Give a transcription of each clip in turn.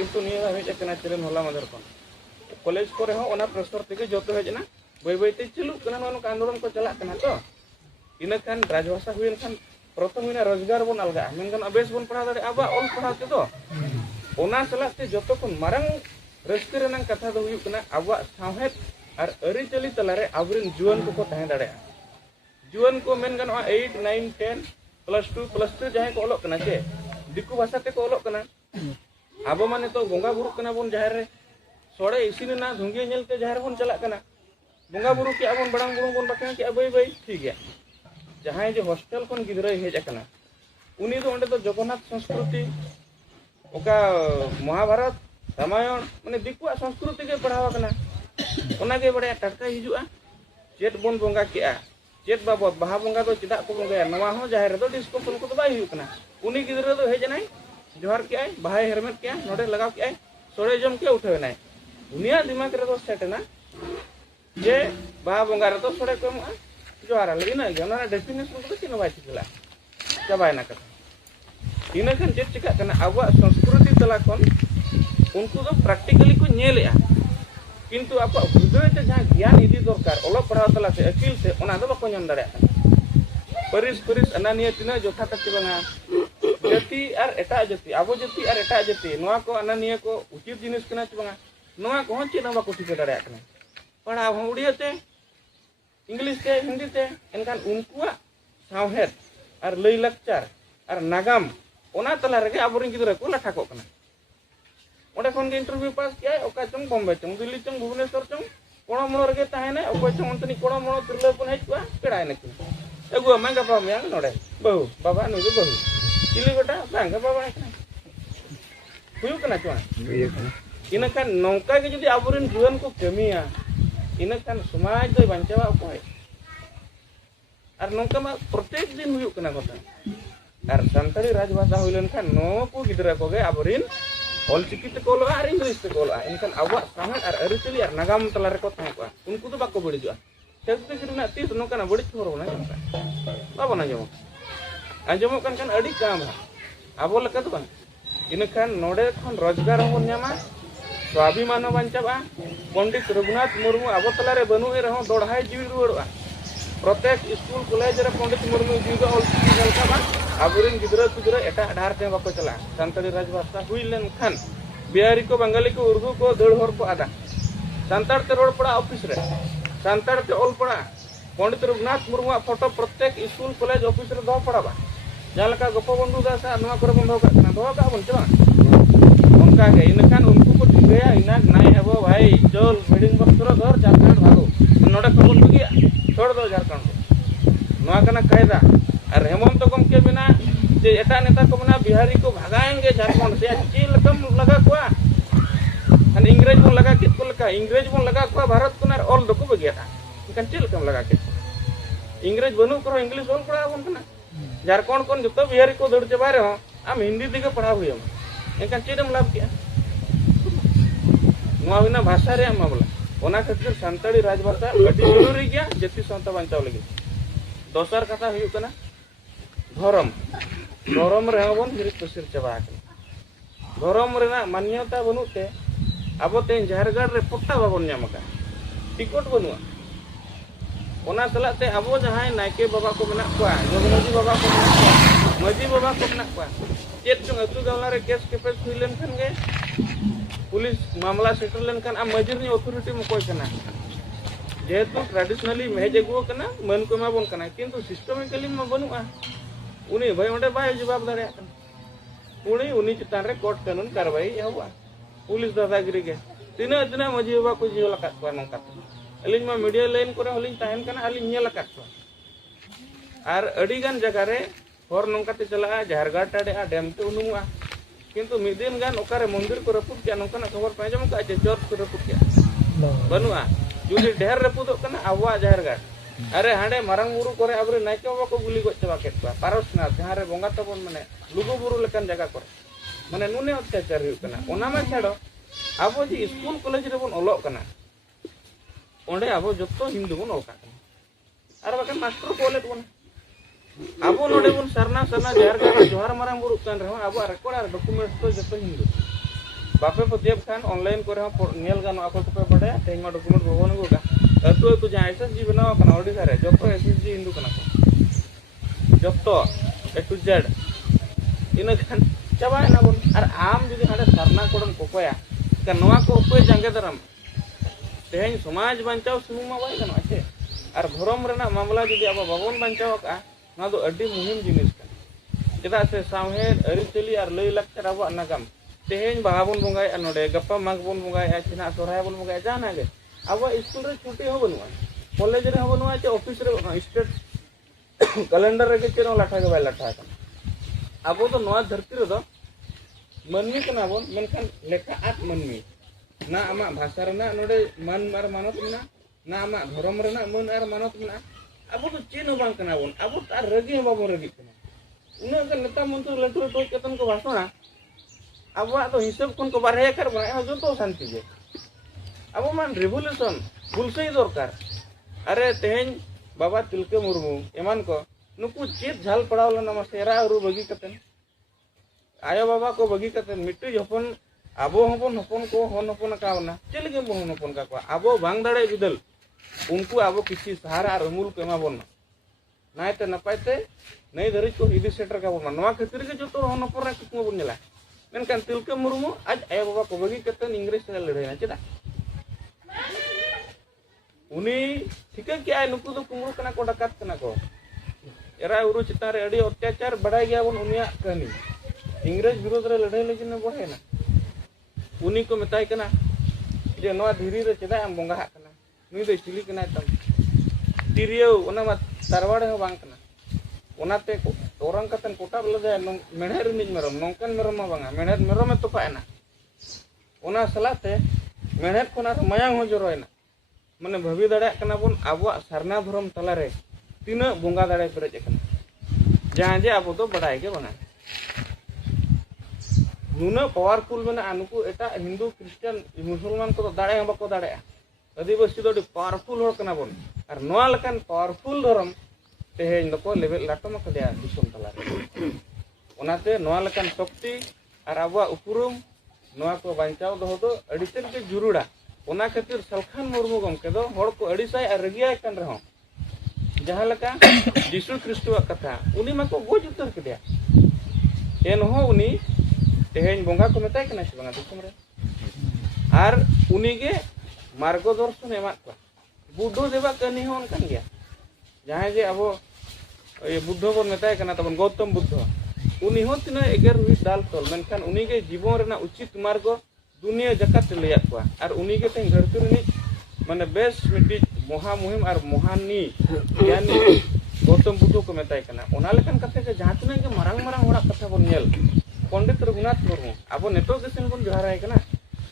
किंतु निया हेज कना चलन होला मदर कोन कॉलेज करे हो ओना प्रेशर तेगे जतो हेजना बै बै ते चलु कना नो आंदोलन को चला कना तो इन खान राजभाषा हुइन खान प्रथम हुइना रोजगार बोन अलगा मेनखान अबेस बोन पढ़ा दाड़े आबा ऑल पढ़ा ते तो ओना सलाते जतो कोन मारंग रस्ते रनंग कथा दो हुइक कना आबा साहेब और अरी चली तलारे आबरिन जुवन को तहे दाड़े जुवन को मेन गन 8 9 10 +2 जहां को ओलोक कना चे दिकु भाषा ते को ओलोक कना आबो माने तो बोंगा बुरु कना बोन जहार रे सोड़े इसिन ना धुंगे नेलते जहार बोन चला कना बोंगा बुरु के आबोन बड़ांग बुरु बोन बाका के अबई बई ठीक है जहां जो हॉस्टल कोन गिदरा हेज कना उनी तो ओंडे तो जगन्नाथ संस्कृति ओका महाभारत रामायण माने दिकुआ संस्कृति के पढ़ावा कना ओना के बड़े टटका हिजुआ चेत बोन बोंगा केआ चेत बाबत बाहा बोंगा तो चिदा को बोंगा नवा हो जाहिर तो डिस्कशन को तो बाई हुई कना उनी गिदरा तो हेज नाई जोहर के आय बाहाय हेरमेट के नोडे लगाव के आय सोड़े जम के उठे नाई दुनिया दिमाग रे तो सेट ना जे बाहा बोंगा रे तो सोड़े को जोहर लगी ना गना डेफिनेशन को किन बाई चिकला चाबाय ना कथा इना खान चेत चिका कना आबा संस्कृति तला कोन उनको तो प्रैक्टिकली को नेलेआ किंतु आप हृदय ते जहां ज्ञान इदी दरकार ओलो पढ़ाव तला से अकिल से ओना दो बको ñam दाड़े परिस अनानिया तिना जोथा तक बांगा जाति और एटा जाति आबो जाति और एटा जाति नोआ को अनानिया को उचित जिनिस कना च बांगा नोआ को चेद बाको ठिका दाड़े कना पढ़ाव हो उड़िया ते इंग्लिश ते हिंदी ते एनखान उनकुआ सावहेद और लई लक्चर और नागाम ओना तला रे आबोरिन गिदरा को लाठा को कना ओडे कोन इंटरव्यू पास किया ओका चंग बॉम्बे चंग दिल्ली चंग भुवनेश्वर चंग कोण मोर गे ताहेने ओको चंग अंतनी कोण मोर तिरले कोन हेजवा पेड़ाय न किन एगु मंगा पा म्यांग नोडे बहु बाबा नु बहु चिली बेटा बांगा बाबा हुयु कना चोना इन खान नौका के जदी आबोरिन जुवन को कमिया इन खान समाज दो बंचावा ओको और नौका मा प्रत्येक दिन हुयु कना कथा और संताली राजभाषा हुइलन खान नो को गिदरा को गे आबोरिन ऑल चिकिते को लगा इंग्लिश ते को लगा इनखान आवा सामने और अरिचली और नागाम तला रे को तहे को उनको तो बाको बड़ी जो सेते किरना तीस नो kana बड़ी छोरो ना बाबा ना जमो आजमो kan अडी काम आबो लका तो बन इनखान नोडे खन रोजगार हो न्यामा स्वाभिमान बंचाबा पंडित रघुनाथ मुर्मू आबो तला रे बनु ए रहो दोड़हाय जीवी रुवड़वा प्रत्येक स्कूल कॉलेज रे पंडित मुर्मू जीवा ऑल चिकी गलका आबुरिन गिदरा पिदरा एटा आधार ते बाको चला संताली राजभाषा हुइलेन खान बिहारी को बंगाली को उर्दू को दड़ हर को आदा संताल ते रोड पड़ा ऑफिस रे संताल ते ऑल पड़ा पंडित रघुनाथ मुर्मू फोटो प्रत्येक स्कूल कॉलेज ऑफिस रे दो पड़ा बा जालका गोपो बंधु दासा नवा करे बंधु का दो का बन चला उनका के इनखान उनको को ठिगया इना नाय हेबो भाई चल मीटिंग बक्सर घर झारखंड भागो नोडे खबर बगिया छोड़ दो झारखंड नवा कना कायदा और हेमंत गमके बिना जे एटा नेता को बना बिहारी को भगाएंगे झारखंड से चील कम लगा कुआ अन इंग्रेज बोन लगा कित को लगा इंग्रेज बोन लगा कुआ भारत को नार ऑल दको बगिया था इनकन चील कम लगा के इंग्रेज बनु करो इंग्लिश बोल पढ़ा बोन कना झारखंड कोन जतो बिहारी को दड़ चबा रे हो आम हिंदी दिगे पढ़ा हुई हम इनकन चीडम लाभ किया नोआ बिना भाषा रे हम बोला ओना खातिर संताली राजभाषा अति जरूरी गया जति संता बंचाव लगे दोसर कथा हुई कना धर्म धर्म रे बन हिरिक पसिर चबा धर्म रे ना मान्यता बनुते अब ते झारखंड रे पट्टा बाबन नामका टिकट बनुआ ओना सलाते अब जहां नायके बाबा को मेना कुआ जगमजी बाबा को मेना कुआ मजी बाबा को मेना कुआ चेत चंग अतु गावला रे केस केपेस हुइलेन खान गे पुलिस मामला सेटल लेन खान आ मजिर नि अथॉरिटी म कोय कना जेहेतु ट्रेडिशनली मेज अगुओ कना मन को माबन कना किंतु सिस्टमिकली म बनुआ उनी भाई ओंडे बाय जवाब दाड़े उनी चितान रे कोर्ट कानून कार्रवाई एहुआ पुलिस दादागिरी के तीना दिना मजी बाबा को जीव लका को नंका अलिन मा मीडिया लाइन करे हलिन ताहेन कना अलिन नेल लका को आर अडी गान जगह रे हर नंका ते चला झारगाट टाडे आ डैम ते उनुमुआ किंतु मिदिन गान ओकारे मंदिर को रपुट के नंका खबर पाजम का जे चर्च को रपुट के बनुआ जुदी ढेर रपुदो कना आवा झारगाट अरे हांडे मारंग बुरु करे आबरे नायके बाबा को गुली गो चबा केतवा पारसनाथ जहां रे बोंगा तबन माने लुगु बुरु लेकन जगह करे माने नुने अत्याचार हुई कना ओना मा छाड़ो आबो जी स्कूल कॉलेज रे बोन ओलो कना ओंडे आबो जत्तो हिंदू बोन ओका आर बाके मास्टर कॉलेज बोन आबो नोडे बोन सरना सरना झारखंड जोहार मारंग बुरु कन रे आबो रेकॉर्ड आर डॉक्यूमेंट्स तो जत्तो हिंदू बापे पतियब खान ऑनलाइन करे नेल गानो ako को पे बड़े तेज मा डॉक्यूमेंट बबन को का अतु जहाँ एसएसजी बनाव कना ओडिसा रे जतो एसएसजी हिंदू कना को जतो ए टू जेड इन खान चाबा ना बोन और आम जुदी हाडे सरना कोडन कोकोया का नवा को उपाय जांगे दरम तेज समाज बांचाव सुनु मा बाय गनो आछे और धर्म रेना मामला जुदी अब बाबन बांचाव का ना दो अड्डी मुहिम जिनिस का चेदा से सावहेद अरिचली और लई लक्चर अब नागाम तेज बाहा बन बंगाय नोडे गप्पा माग बन बंगाय चिना सोराय बन बंगाय जाना गे अब स्कूल रे छुट्टी हो बनुआ कॉलेज रे हो बनुआ चे ऑफिस रे स्टेट कैलेंडर रे के चेनो लाठा के बाय लाठा का अब तो नवा धरती रे दो मनमी कना बोन मेनखान लेखा आत मनमी ना आमा भाषा रेना नोडे मान मार मानत मेना ना आमा धर्म रेना मन आर मानत मेना अब तो चेन हो बांग कना बोन अब तार रगी हो बाबो रगी कना उना का नेता मंत्री लटू लटू केतन को भाषणा अब तो हिसाब कौन को बारे कर बना जो तो शांति जे अब मान रिवोल्यूशन बुलसई दरकार अरे तेज बाबा तिलके मुर्मू एमान को नुकु चेत झाल पड़ाव लेना मसेरा और बगी कतन आयो बाबा को बगी कतन मिट्टी हपन आबो हपन हपन को हन हपन कावना चल के बन हपन का को आबो बांग दाड़े बिदल उनको आबो किसी सहारा और मूल को एमा बोन नायते नपायते नई धरिज को इदी सेटर का बोन नवा खातिर के जो तो हन हपन रा कुकमो बोन नेला मेनकान तिलके मुर्मू आज आयो बाबा को बगी कतन इंग्रेज से लड़ाई चेदा उनी ठिका क्या नुकु दो कुमरू कना को डकात कना को एरा उरु चिता रे अड़ी अत्याचार बड़ाई गया बन उनिया कहनी इंग्रेज विरोध रे लड़ाई लगी न बढ़े ना उनी को मेताय कना जे नवा धीरी रे चेदा हम बोंगा कना नुई दो चिली कना तम तिरियो ओना मा तरवाड़े हो बांग कना ओनाते को orang katan kota belada menher ni merom nongkan merom ma banga menher merom to paena ona salate menher kona mayang ho joroina mane bhabi dada kana bon abwa sarna dhorम talare tina bonga dada perej kana jahan je abo to badai ke bana nuna powerful mena anuku eta hindu christian musliman ko dada yang bako dada adibasi do powerful hor kana bon ar noa lekan powerful dhorम तेज नको level लाटो मा खदिया दिसम तला ओनाते नोआ लेकान शक्ति और आबा उपरुम नोआ को बांचाव दो दो अडितेन के जुरुड़ा ओना खातिर सलखान मुर्मू गमके दो हड़ को अडिसाय और रगिया कन रहो जहां लका यीशु ख्रिस्टुआ कथा उनी मा को गोज उतर केदिया एन हो उनी तेज बोंगा को मेताय कना से बंगा दिसम रे और उनी के मार्गदर्शन एमा को बुद्धो देवा कनी हो उनकन गया जहां जे अब ये बुद्ध बन मेताय कना तबन गौतम बुद्ध उनी हो तिना एगर हुई दाल तोल मेनखान उनी के जीवन रेना उचित मार्ग दुनिया जगत लिया को और उनी के तें धरती रे माने बेस मिट्टी महा मुहिम और महानी यानी गौतम बुद्ध को मेताय कना ओना लेकन कथे के जहां तिना के मारंग मारंग होड़ा कथा बन नेल पंडित रघुनाथ मुर्मू अब नेतो के सेन बन जोहाराय कना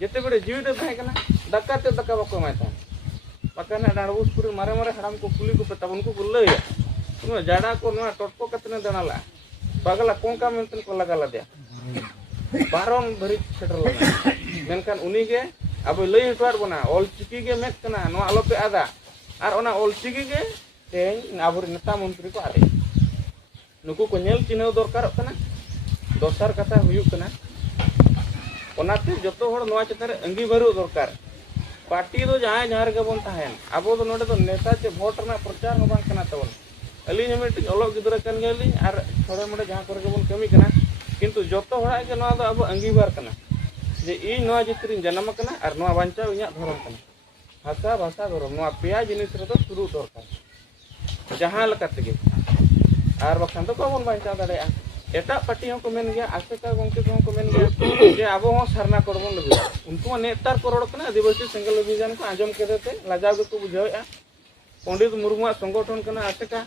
जेते बड़े जीव दे थाय कना दक्का ते दक्का बको माय था पकना डाड़बुसपुर मारे मारे हराम को पुली को तब उनको बुल्ले तुम जाड़ा को ना टटको कतने देनाला पगला कोंका मेंतन को लगाला दिया बारन भरी सेटर लगा मेनखान उनी के अब लई हटवार बना ऑल चिकी के मेक कना नो आलो पे आदा और ओना ऑल चिकी के तेन आबुर नेता मंत्री को आले नुकु को नेल चिन्ह दरकार कना दोसर कथा हुयु कना ओनाते जतो हड़ नोआ चतारे अंगी भरू दरकार पार्टी दो जहां जहां रे बन ताहेन अब तो नोडे तो नेता चे वोट रना प्रचार हो बांग कना तवन अली मिट्टी अलग गिदरा कन गेली और थोड़े मोड़े जहां करे बन कमी कना किंतु जतो हड़ा के नोआ दो अब अंगीबार कना जे ई नोआ जितरिन जन्म कना और नोआ बांचाव इया धर्म कना भाषा भाषा धर्म नोआ पेया जिनिस रे तो शुरू दरकार जहां लकत गे और बखान तो कोबन बांचाव दाड़े एटा पार्टी को मेन गया आसेका गंके को मेन गया जे अब हो सरना करबन लगे उनको नेतार करोड़ कना आदिवासी सिंगल अभियान को आजम के देते लाजाव को बुझाया पंडित मुर्मू संगठन कना आसेका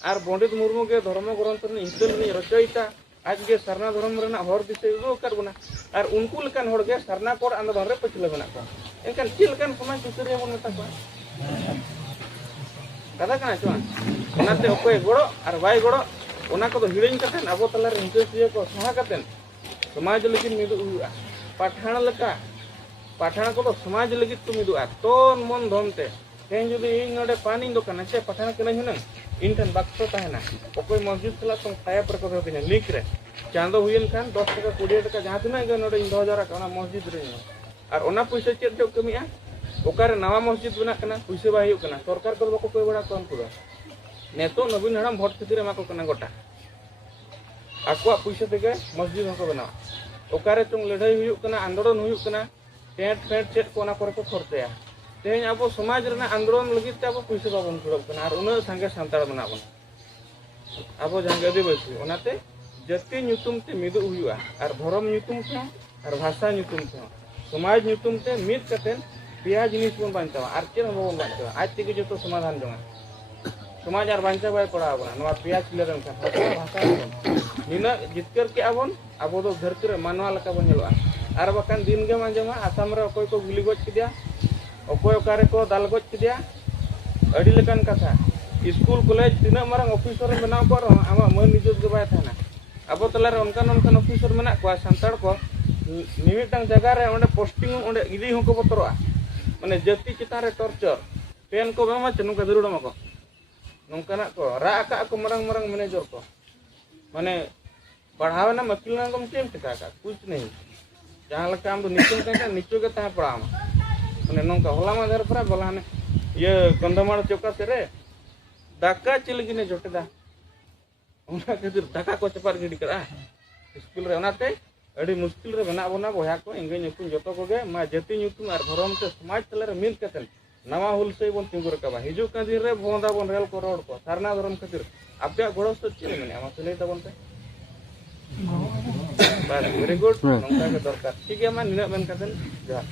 और पंडित मुर्मू के धर्म ग्रंथ रे हितल रे रचयिता आज के सरना धर्म रेना हर दिसे उदो कर बना और उनको लेकान हर के सरना कोड आंदोलन रे पछले बना को एनकान चिलकान समाज सुसरिया बन मेता को कदा कना चोन ओनाते ओकोय गोड़ो और बाय गोड़ो ओना को हिड़िन कतेन अब तलार हिंससिया को सहा कतेन समाज लगिन मिदु पाठाण लका पाठाण को समाज लगिन तो मिदु तोन मन धमते तेन जुदी इन नोडे पानी दो कना से पाठाण कना हुना इन ठन बाक्सो तहना ओकोय मस्जिद सला तो टाइप रको होकिना लिंक रे चांदो हुयन खान 10 टाका 20 टाका जहां तना गे नोडे इन 2000 का मस्जिद रे और ओना पैसा चेक जो कमिया ओकारे नवा मस्जिद बना कना पैसा बा हुयु कना सरकार को बको कोय बड़ा कोन पुरा नेतो नवीन हड़ाम भोट खतिर मा को कना गोटा आको पैसा तेगे मस्जिद हको बना ओकारे तुम लड़ाई हुयु कना आंदोलन हुयु कना टेंट फेंट चेक को ना करे को खर्चया तेज अब समाज रे आंदोलन लगी ते अब पैसा बाबन छुड़ब कना और उना संगे सांताड़ बना बन अब जहां आदिवासी ओनाते जाति ᱧᱩᱛᱩᱢ ते मिदु हुयुआ और धर्म ᱧᱩᱛᱩᱢ ते और भाषा ᱧᱩᱛᱩᱢ ते समाज ᱧᱩᱛᱩᱢ ते मिद कतेन पिया जिनिस बन बांचावा और चेन बन बांचावा आज तेगे जो समाधान जोंगा समाज और बांचा बाय पड़ा बना नवा पिया चिलरन का भाषा निना जितकर के आबन अब दो धरती रे मानवा लका बन जेलोआ और बकान दिन गे मांजमा आसाम रे कोई को गुली गोच किदिया ओकोय ओकारे को दाल गोच किदिया अडी लेकान कथा स्कूल कॉलेज तिना मारंग ऑफिसर बनाव को आमा मन निजत गे बाय थाना अब तलारे उनकान ऑफिसर मेना को संताड़ को निमिटांग जगह रे ओंडे पोस्टिंग ओंडे इदी होको बतरोआ माने जाति चितान रे टॉर्चर पेन को बेमा चनु का दरुड़ मको नोंकाना को रा का को मरंग मरंग मैनेजर को माने पढ़ावे ना मकिल ना कम टेम टिका का कुछ नहीं जहां लका हम तो नीचो का नीचो के ता पड़ा माने नोंका होला माधर पर बोलाने ये कंधमाड़ चौका से रे दाका चिलगिने जोटेदा उना खातिर दाका को चपार गिडी करा स्कूल रे ओनाते अड़ी मुश्किल रे बना बना बया को इंगे ᱧᱩᱛᱩᱢ जतो को गे मा जाति ᱧᱩᱛᱩᱢ और धर्म ते समाज तले रे मिल कतन नवा हुल से बन तिंगुर का हिजु का दिन रे बोंदा बन रेल को रोड को सारना धर्म खातिर आपया गोड़ो से चले मने आमा चले त बनते बस वेरी गुड नंका के दरकार ठीक है मा निना बन कतन जा